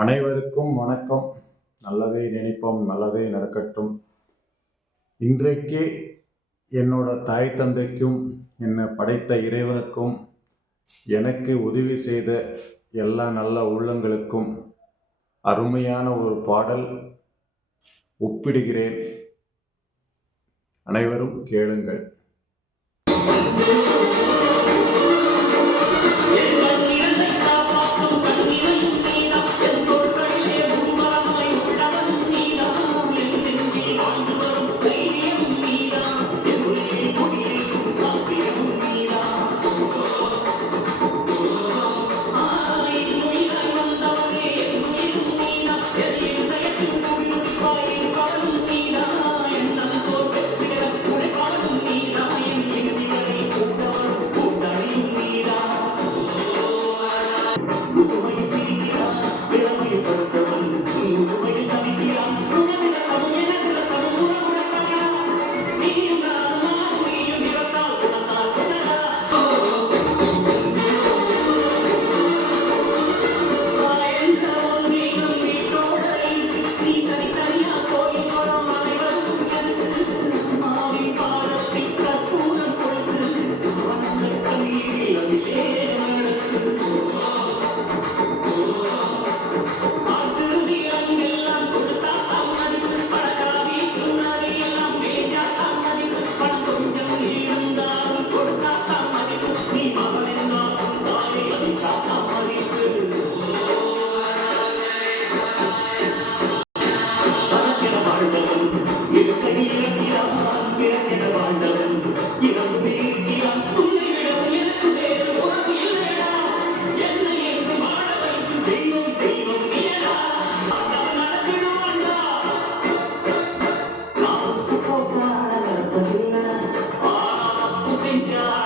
அனைவருக்கும் வணக்கம். நல்லதே நினைப்போம், நல்லதே நடக்கட்டும். இன்றைக்கு என்னோட தாய் தந்தைக்கும் என்னை படைத்த இறைவனுக்கும் எனக்கு உதவி செய்த எல்லா நல்ல உள்ளங்களுக்கும் அருமையான ஒரு பாடல் ஒப்பிடுகிறேன். அனைவரும் கேளுங்கள். Yeah.